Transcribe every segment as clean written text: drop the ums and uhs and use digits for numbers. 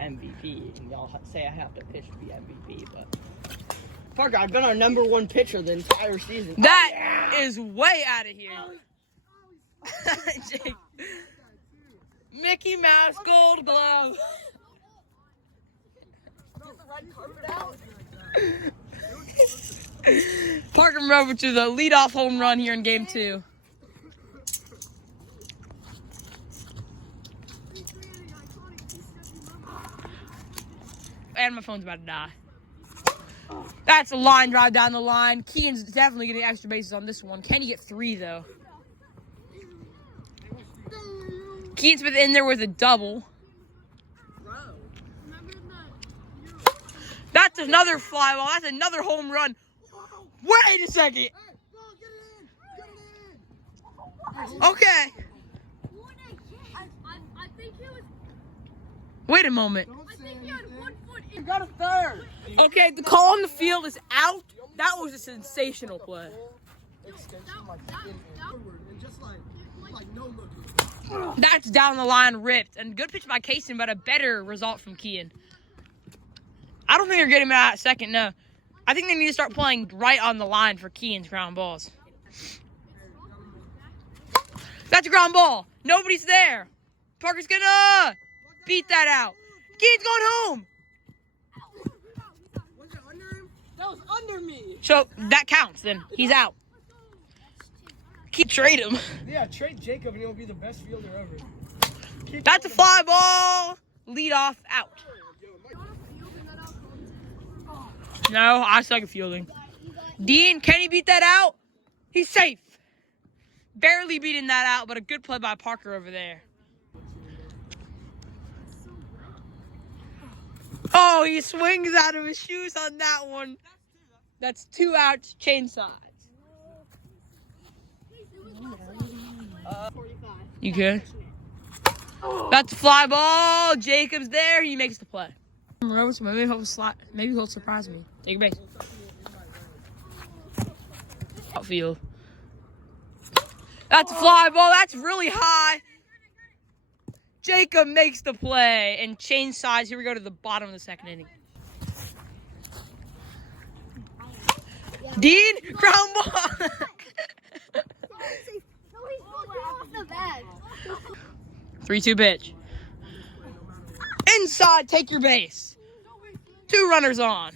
MVP, and y'all say I have to pitch to be MVP, but Parker, I've been our #1 pitcher the entire season. That is way out of here. Jake. Mickey Mouse Gold Glove. Parker Rover to the leadoff home run here in Game 2. And my phone's about to die. That's a line drive down the line. Keaton's definitely getting extra bases on this one. Can he get 3, though? Keaton's been in there with a double. That's another fly ball. That's another home run. Wait a second. Okay. Wait a moment. You got a third. Okay, the call on the field is out. That was a sensational play. That's down the line ripped. And good pitch by Kaysen, but a better result from Kean. I don't think they're getting him out at second, no. I think they need to start playing right on the line for Kean's ground balls. That's a ground ball. Nobody's there. Parker's gonna beat that out. Kean's going home. Was it under him? That was under me. So that counts then. He's out. Trade him. Yeah, trade Jacob and he'll be the best fielder ever. That's a fly ball. Lead off out. No, I suck at fielding. Dean, can he beat that out? He's safe. Barely beating that out, but a good play by Parker over there. Oh, he swings out of his shoes on that one. That's 2 outs, chain sides. You good? That's a fly ball. Jacob's there. He makes the play. Maybe he'll surprise me. Take a base. Outfield. That's a fly ball. That's really high. Jacob makes the play and change sides. Here we go to the bottom of the second inning. Dean, ground ball. 3-2 pitch. Inside, take your base. 2 runners on.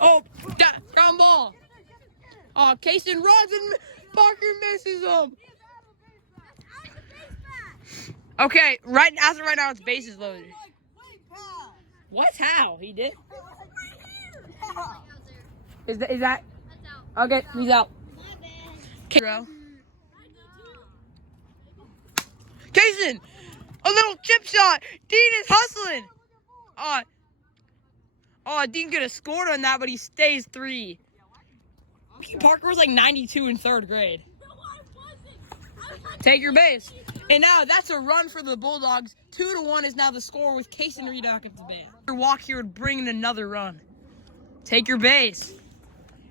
Oh, ground ball. Oh, Kaysen runs and Parker misses him. Okay, as of right now, it's bases loaded. What's how? He did? Is that? Okay, he's out. Kaysen, a little chip shot. Dean is hustling. Dean could have scored on that, but he stays 3. Parker was like 92 in 3rd grade. Take your base. And now that's a run for the Bulldogs. 2-1 is now the score with Kaysen Redock at the bat. Your walk here would bring in another run. Take your base.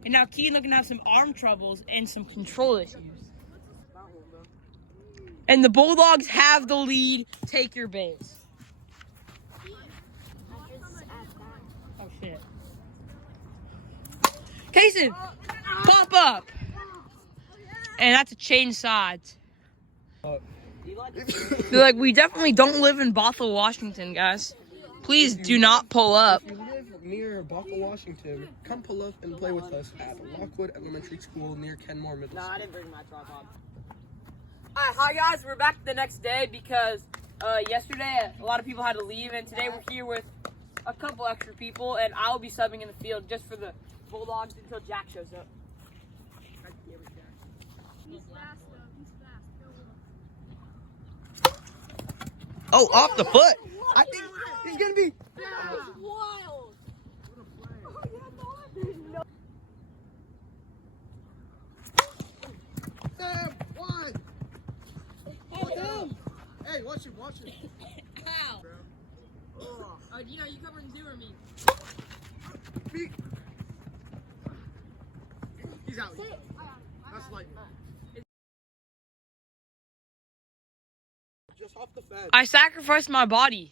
And now Keaton looking to have some arm troubles and some control issues. And the Bulldogs have the lead. Take your base. Oh, shit. Kaysen, pop up. And that's a change sides. They're like, we definitely don't live in Bothell, Washington, guys. Please do not pull up. If you live near Bothell, Washington, come pull up and play with us at Lockwood Elementary School near Kenmore Middle School. I didn't bring my tripod. Hi guys, we're back the next day because yesterday a lot of people had to leave, and today we're here with a couple extra people, and I'll be subbing in the field just for the Bulldogs until Jack shows up. He's fast though. He's fast. Oh, off the foot. I think he's going to be. That was wild. Sam, one. Hey, watch him. Ow. Oh, you covering 2 or me? He's out. That's lightning. Just off the fence. I sacrificed my body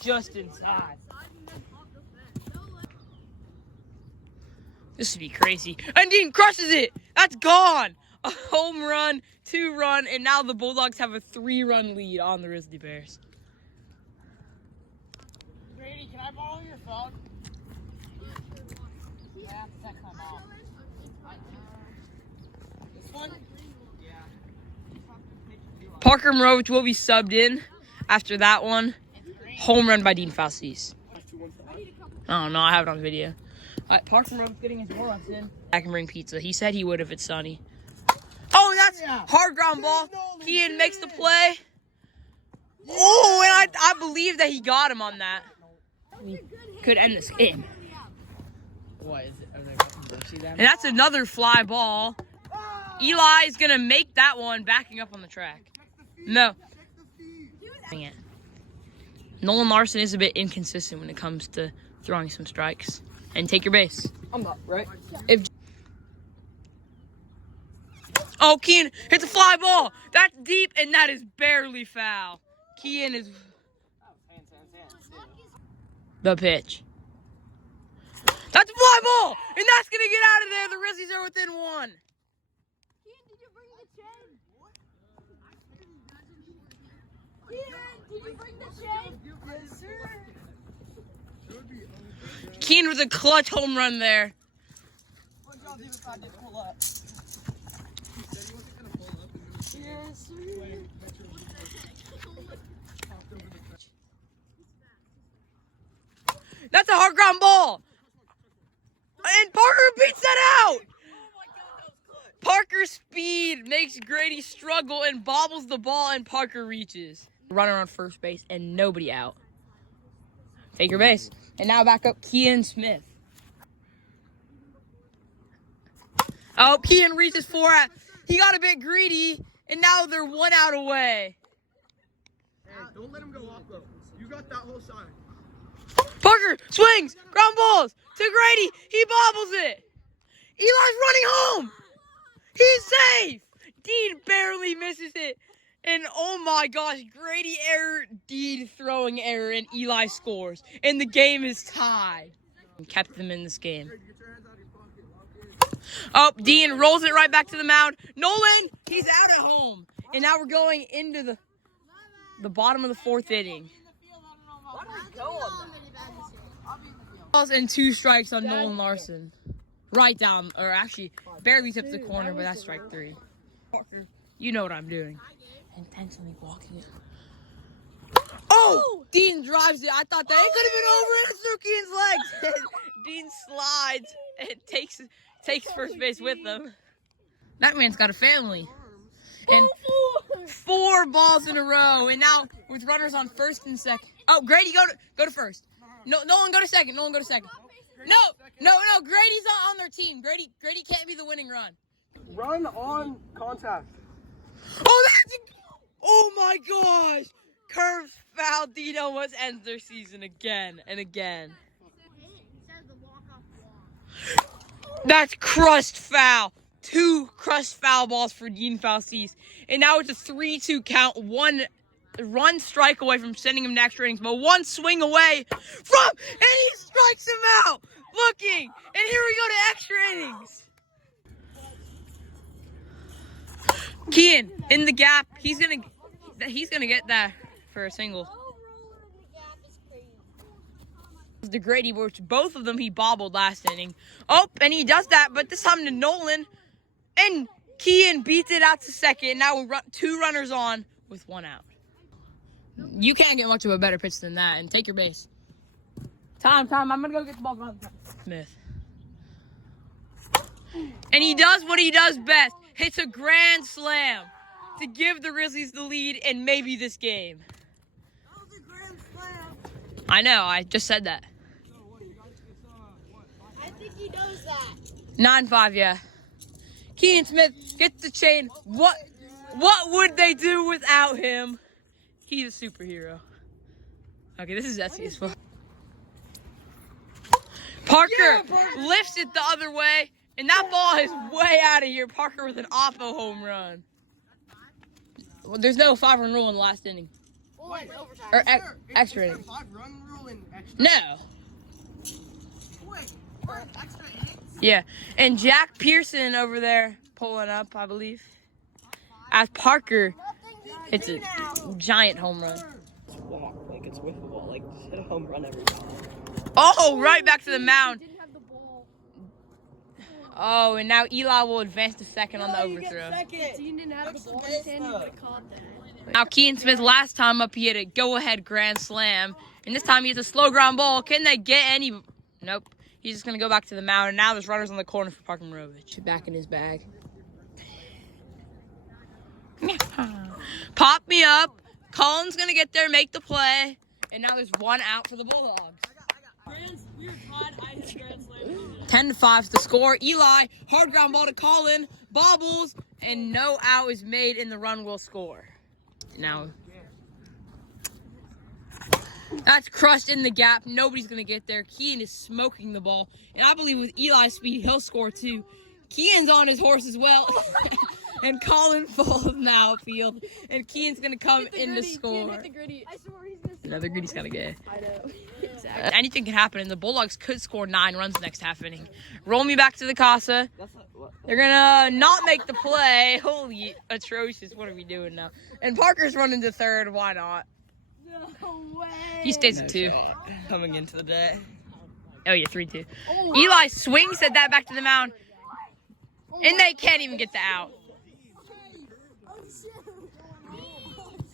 just inside. This would be crazy. And Dean crushes it. That's gone. A home run, 2-run, and now the Bulldogs have a 3-run lead on the Rizzly Bears. Grady, can I borrow your phone? Yeah, text my mom. This one? Yeah. Parker Morovich will be subbed in after that one. Home run by Dean Falsis. Oh no, I have it on video. All right, Parker Morovich getting his warm-ups in. I can bring pizza. He said he would if it's sunny. Oh, that's hard ground ball. Kian makes the play. Oh, and I believe that he got him on that. We could end this game. What is it? Are they see them? And that's another fly ball. Eli is going to make that one backing up on the track. No. Dang it. Nolan Larson is a bit inconsistent when it comes to throwing some strikes. And take your base. I'm up, right? Oh, Kean hits a fly ball. That's deep, and that is barely foul. Kean is the pitch. That's a fly ball, and that's going to get out of there. The Rizzlies are within 1. Kean with a clutch home run there. What y'all do if I did pull up? Yes. That's a hard ground ball. And Parker beats that out. Parker's speed makes Grady struggle and bobbles the ball, and Parker reaches. Runner on first base and nobody out. Take your base. And now back up Kean Smith. Oh, Kean reaches for it. He got a bit greedy, and now they're 1 out away. Hey, don't let him go off though. You got that whole side. Parker swings, ground balls to Grady. He bobbles it. Eli's running home. He's safe. Dean barely misses it. And oh my gosh, Grady error, Dean throwing error, and Eli scores. And the game is tied. And kept them in this game. Oh, Dean rolls it right back to the mound. Nolan, he's out at home. And now we're going into the bottom of the 4th inning. Balls and 2 strikes on Nolan Larson. Right down, or actually barely tipped the corner, but that's strike 3. You know what I'm doing. Intentionally walking it. Oh! Dean drives it. I thought that it could have been over, and it's through Kean's legs. Dean slides and takes first base with him. That man's got a family. And 4 balls in a row, and now with runners on first and second. Oh, Grady, go to first. No, Nolan, go to second. Nolan, go to second. No, Grady's not on their team. Grady can't be the winning run. Run on contact. Oh my gosh! Curves foul. Dino almost ends their season again and again. That's crushed foul. 2 crushed foul balls for Dean Falsis. And now it's a 3-2 count. 1 run strike away from sending him to extra innings, but 1 swing away and he strikes him out. Looking, and here we go to extra innings. Kean in the gap. He's gonna get that for a single. The Grady, which both of them he bobbled last inning. Oh, and he does that, but this time to Nolan, and Kean beats it out to second. Now we run 2 runners on with 1 out. You can't get much of a better pitch than that. And take your base. Time. I'm gonna go get the ball from Smith. And he does what he does best. Hits a grand slam to give the Rizzlies the lead and maybe this game. That was a grand slam. I know, I just said that. I think he knows that. 9-5, yeah. Kean Smith gets the chain. What would they do without him? He's a superhero. Okay, this is Jesse's fault. Parker lifts it the other way, and that ball is way out of here. Parker with an Oppo home run. Well, there's no 5-run rule in the last inning. Well, it's overtime. Or Is extra there a inning. 5-run rule in extra? No. Wait, what? Extra innings? Yeah. And Jack Pearson over there pulling up, I believe. As Parker, it's a giant home run. It's walk, like it's with the ball, like just hit a home run every time. Oh, right back to the mound. Oh, and now Eli will advance to second on the overthrow. Dean didn't have the ball in his hand, he would have caught that. Now Keaton Smith, last time up, he had a go-ahead grand slam. And this time he has a slow ground ball. Can they get any? Nope. He's just going to go back to the mound. And now there's runners on the corner for Parker Marovich. Back in his bag. Pop me up. Colin's going to get there, make the play. And now there's one out for the Bulldogs. 10-5 is the score. Eli, hard ground ball to Colin, bobbles, and no out is made, and the run will score. Now, that's crushed in the gap. Nobody's going to get there. Kean is smoking the ball, and I believe with Eli's speed, he'll score too. Kean's on his horse as well, and Colin falls now outfield, and Kean's going to come in to score. Hit the gritty. I swear he's gonna Another gritty's kind of gay. I know. Anything can happen, and the Bulldogs could score 9 runs next half inning. Roll me back to the Casa. That's not what. They're gonna not make the play. Holy atrocious! What are we doing now? And Parker's running to third. Why not? No way. He stays at 2. Coming into the day. Oh yeah, 3-2. Eli swings at that back to the mound, and they can't even get the out.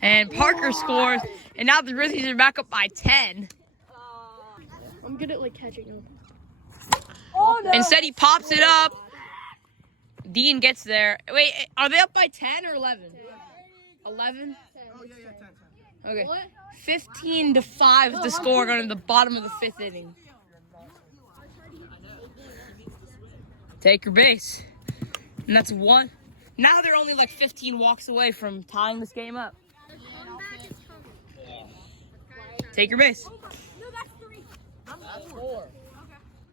And Parker scores, and now the Rizzlies are back up by 10. I'm good at like catching him. Instead, he pops it up. Dean gets there. Wait, are they up by 10 or 11? 11? Oh, yeah, 10. Okay. 15-5 is the score going to the bottom of the 5th inning. Take your base. And that's 1. Now they're only like 15 walks away from tying this game up. Take your base. That's 4.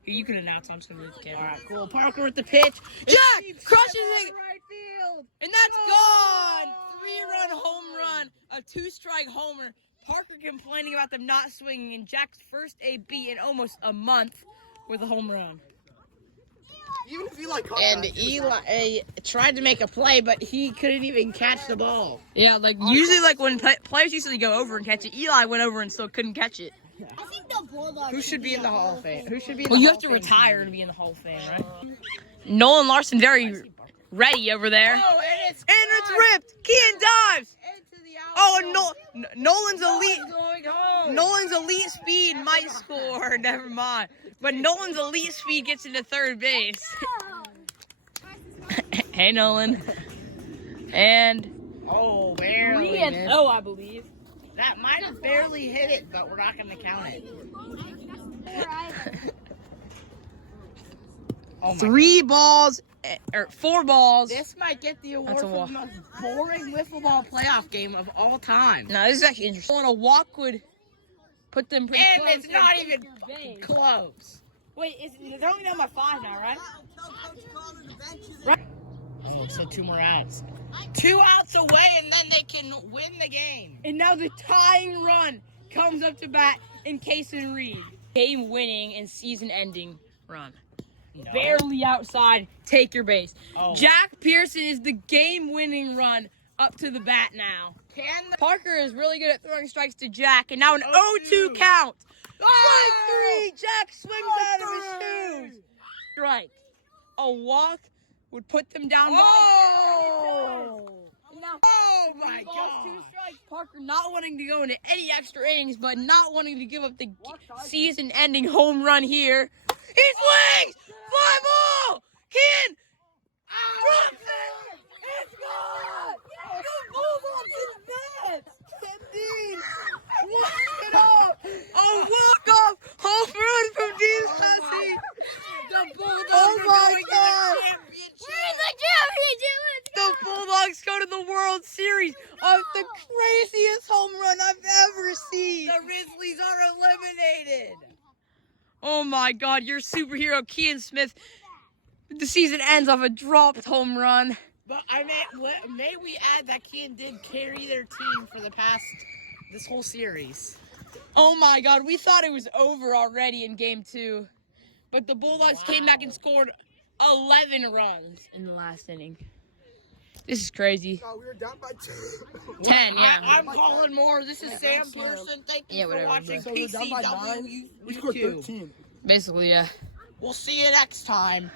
You can announce. I'm just going to leave the camera. All right, cool. Parker with the pitch. Jack crushes it. Right field. And that's gone! 3-run home run, a 2-strike homer. Parker complaining about them not swinging, and Jack's first AB in almost a month with a home run. Even if Eli caught And that, Eli tried to make a play, but he couldn't even catch the ball. Yeah, like usually, like when players usually go over and catch it, Eli went over and still couldn't catch it. I think the Bulldogs. Who should be in the Hall of Fame? Who should be in Well, the you Hall have to of Fame? retire to be in the Hall of Fame, right? Nolan Larson very ready over there. Oh, and it's ripped. Kean dives. into the outfield. Oh, and Nolan's elite. Going home. Nolan's elite speed might score. Never mind. But Nolan's elite speed gets into third base. Hey, Nolan. And Oh, barely. 3-0, I believe. That might have barely hit it, but we're not going to count it. Oh my 4 balls. This might get the award That's for a the walk. most boring wiffle ball playoff game of all time. No, this is actually interesting. A walk would put them pretty And close. it's not even to your base. close. Wait, they're only down by 5 now, right? Oh, so 2 more outs. 2 outs away, and then they can win the game. And now the tying run comes up to bat in Kason Reed. Game-winning and season-ending run. No. Barely outside, take your base. Oh. Jack Pearson is the game-winning run up to the bat now. Parker is really good at throwing strikes to Jack, and now an 0-2 count. Strike 3! Jack swings out of his shoes. Strike. A walk would put them down by 2. And now, Oh my 3 balls, God. 2 strikes. Parker not wanting to go into any extra innings, but not wanting to give up the season-ending home run here. He swings! Fly ball! Ken! Drops it! It's gone! The Bulldogs is bad! Dean walks it off! A walk-off home run from Dean Hussey! The Bulldogs Oh are my going God. to the championship. The Bulldogs go to the World Series of the craziest home run I've ever seen! The Rizzlies are eliminated. Oh my God, your superhero Kean Smith. The season ends off a dropped home run. But I mean, may we add that Kean did carry their team for this whole series. Oh my God, we thought it was over already in game 2. But the Bulldogs came back and scored 11 runs in the last inning. This is crazy. Oh, we were down by 2. 10, yeah. I'm calling more. This is Sam Pearson. Thank you for watching So we're down by 9. We scored 13. Basically, yeah. We'll see you next time.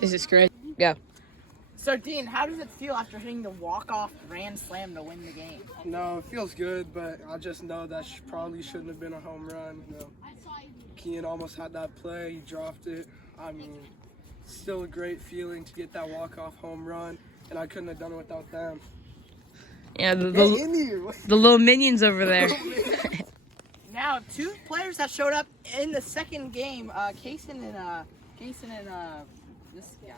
This is great. Yeah. So, Dean, how does it feel after hitting the walk-off grand slam to win the game? No, it feels good, but I just know that probably shouldn't have been a home run. You know, Kean almost had that play. He dropped it. I mean, still a great feeling to get that walk-off home run, and I couldn't have done it without them. Yeah, the little minions over there. Now, 2 players that showed up in the second game, Kaysen and this guy.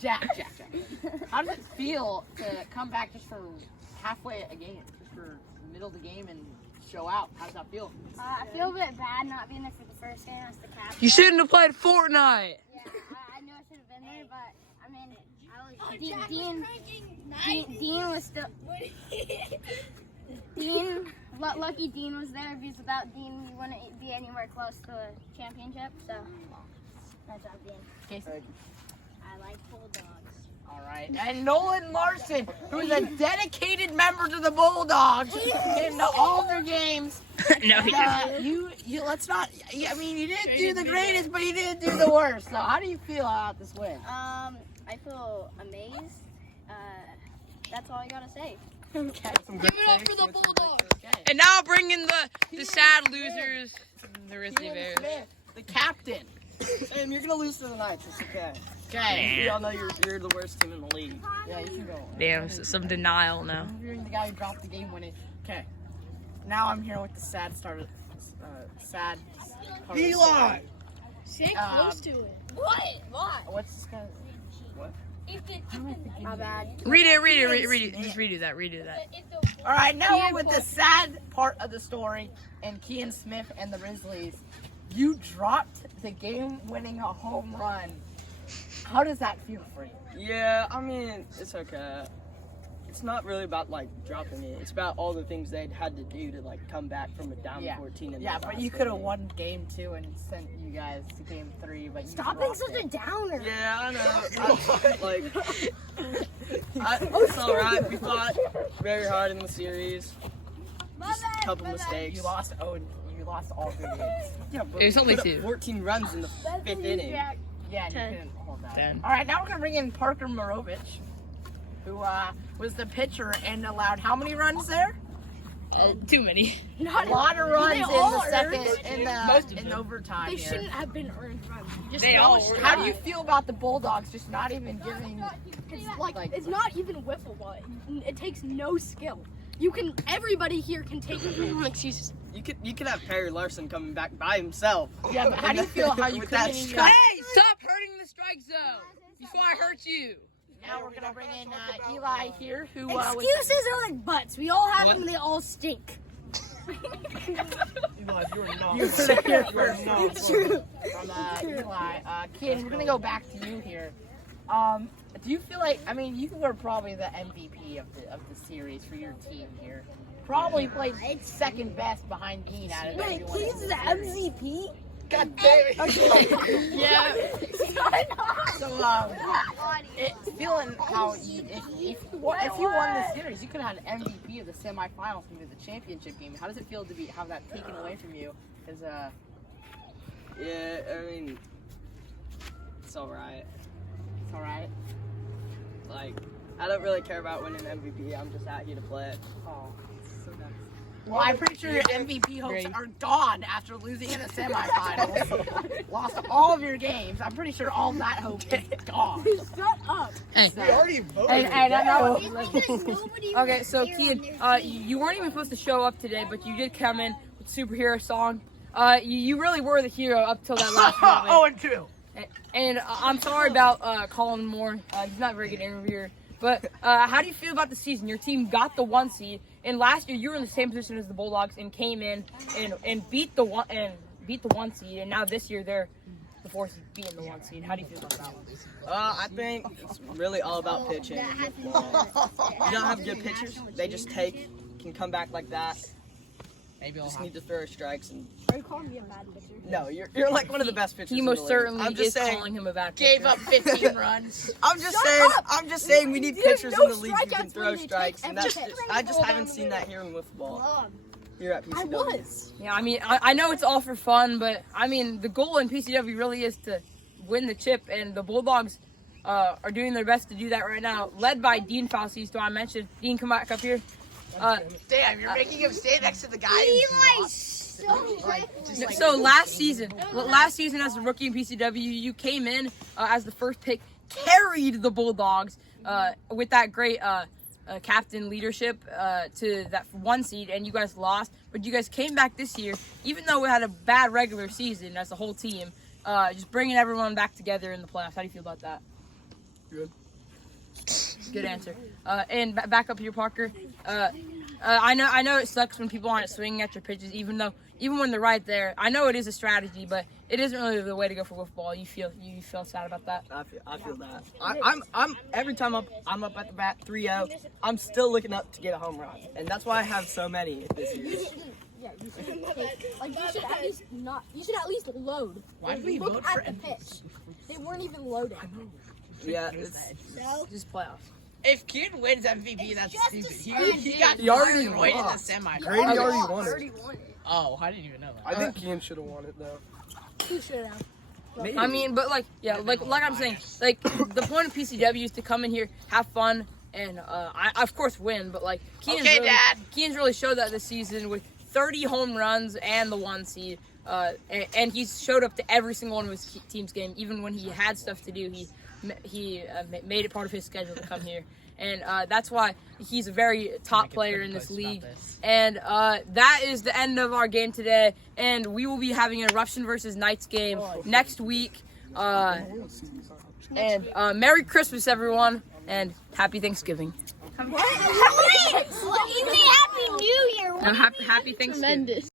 Jack. How does it feel to come back just for halfway a game, just for the middle of the game and show out? How does that feel? I feel a bit bad not being there for the first game as the captain. You shouldn't have played Fortnite. Yeah, I knew I should have been there, but I mean, Dean was still. Lucky Dean was there, because without Dean, we wouldn't be anywhere close to a championship. So, nice job, Dean. I like Bulldogs. All right. And Nolan Larson, who's a dedicated member to the Bulldogs in all their games. No, he didn't. You let's not. I mean, you didn't do the greatest, but you didn't do the worst. So, how do you feel about this win? I feel amazed. That's all I gotta say. Okay. Give it up for the Bulldogs. Okay. And now bring in the sad losers, the Rizzly Bears. Smith, the captain. Sam, you're gonna lose to the Knights. It's okay. Okay. We all know you're the worst team in the league. Yeah, you can go. Damn, some denial now. I'm hearing the guy who dropped the game winning. Okay. Now I'm here with the sad part of the story. Eli! Stay close to it. What? What's this guy? What? My bad. Read it. Just redo that. All right, now we're with the sad part of the story, and Kean Smith and the Rizzlies. You dropped the game-winning home run. How does that feel for you? Yeah, I mean, it's okay. It's not really about, like, dropping it. It's about all the things they'd had to do to, like, come back from a down 14. Yeah, but you could have won game 2 and sent you guys to game 3, but you Stop being dropped such a it. downer. Yeah, I know. It's alright. We fought very hard in the series. Just a couple mistakes. You lost all 3 games. Yeah, but It was only put up 2. 14 runs in the 5th inning. Yeah, and you couldn't hold that. 10. All right, now we're going to bring in Parker Morovich, who was the pitcher and allowed how many runs there? Too many. A lot of runs in all the second, Most of in them. overtime They here. shouldn't have been earned runs. They all were. How do you feel about the Bulldogs just not even giving? It's not even wiffle ball. It takes no skill. Everybody here can take it. Excuses. You could have Perry Larson coming back by himself. Yeah, but how do you feel how you With couldn't that even? strike. Hey, stop hurting the strike zone. Before I hurt you. Now we're gonna bring in Eli here, who was. Excuses are like butts. We all have them and they all stink. Eli, you're not. You heard it here You're first. not. It's true. From Eli. Kid, we're gonna go back to you here. Do you feel like, I mean, you were probably the MVP of the series for your team here. Probably played second best behind Dean out of Wait, everyone. he's the MVP? God damn it. Yeah. So, feeling how if you won the series, you could have had MVP of the semifinals into the championship game. How does it feel to have that taken away from you? Because Yeah, I mean, it's alright. it's all right. Like, I don't really care about winning MVP. I'm just out here to play it. Oh, so nice. Well, I'm pretty sure your MVP hopes are gone after losing in the semifinals. Lost all of your games. I'm pretty sure all that hope is gone. Shut up. Hey. We already voted. And I know. Okay, so Kean, you weren't even supposed to show up today, but you did come in with the superhero song. You really were the hero up till that last moment. 0-2. And I'm sorry about Colin Moore. He's not a very good interviewer. But how do you feel about the season? Your team got the 1 seed, and last year you were in the same position as the Bulldogs and came in and beat the 1 seed, and now this year they're the before being the 1 seed. How do you feel about that one? I think it's really all about pitching. You don't have good pitchers. They just can come back like that. Maybe Just need to throw strikes and. Are you calling me a bad pitcher? No, you're like one of the best pitchers. He in the most league. certainly I'm just is saying. calling him a bad gave pitcher. up 15 runs. I'm just saying we need pitchers in the league who can throw strikes, and that's I just haven't seen that here in wiffle ball. Here at PCW. Yeah, I mean, I know it's all for fun, but I mean, the goal in PCW really is to win the chip, and the Bulldogs are doing their best to do that right now, led by Dean Fauci, who I mentioned. Dean, come back up here. Damn, you're making him stay next to the guy. So last season as a rookie in PCW, you came in as the first pick, carried the Bulldogs with that great captain leadership to that 1 seed, and you guys lost. But you guys came back this year, even though we had a bad regular season as a whole team, just bringing everyone back together in the playoffs. How do you feel about that? Good. Good answer. And back up here, Parker. I know it sucks when people aren't swinging at your pitches, even when they're right there. I know it is a strategy, but it isn't really the way to go for wiffle ball. You feel sad about that? I feel that. I'm every time I'm up at the bat 3-0, I'm still looking up to get a home run, and that's why I have so many this year. Yeah, you should at least not. You should at least load. Why did we Look vote at for the pitch. They weren't even loaded. Yeah, it's Just playoffs. If Kid wins MVP, that's stupid. He got He already destroyed in the won. semi. Grady already won it. Oh, I didn't even know that. I think Kian should have won it though. Who should have? maybe. I mean, but like I'm saying, like the point of PCW is to come in here, have fun, and I of course win. But like Kian's really showed that this season with 30 home runs and the 1 seed, and he's showed up to every single one of his team's game, even when he had stuff to do. He made it part of his schedule to come here, and that's why he's a very top player in this league. And that is the end of our game today, and we will be having an Eruption versus Knights game next week. And Merry Christmas, everyone, and Happy Thanksgiving. Happy New Year! No, happy Thanksgiving.